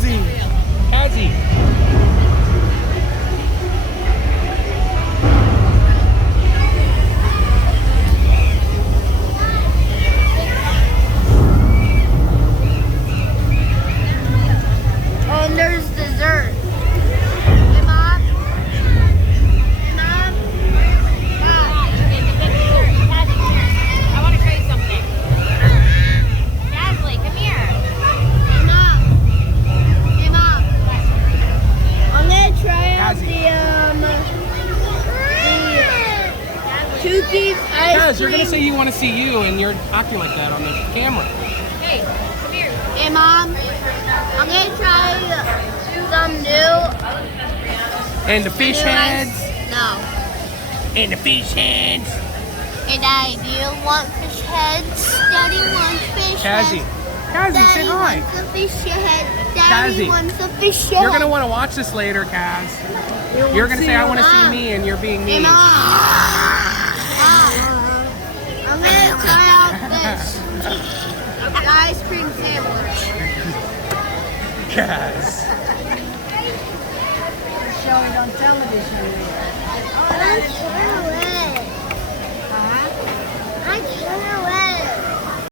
Cassie. Cassie. Oh, and there's dessert. Hey, Mom. Hey, Mom. Mom. It's a big dessert. Cassie, come here. I want to show you something. Casley, come here. Hey, Mom. Hey, Mom. I'm gonna try out the Tukey's ice Kaz, you're cream. gonna say you want to see you, and you're acting like that on the camera. Hey, come here. Hey, Mom. I'm gonna try some new. And the fish heads. No. And the fish heads. Hey, Daddy, do you want fish heads? Daddy wants fish Cassie. heads. Cassie, say Daddy hi. wants a fish head. Daddy Cassie. wants a fish head. You're gonna want to watch this later, Kaz. You're gonna say, I want to see me, and you're being Hey, mean. Mom. I'm gonna try out this ice cream sandwich. Kaz. Showing on television. That's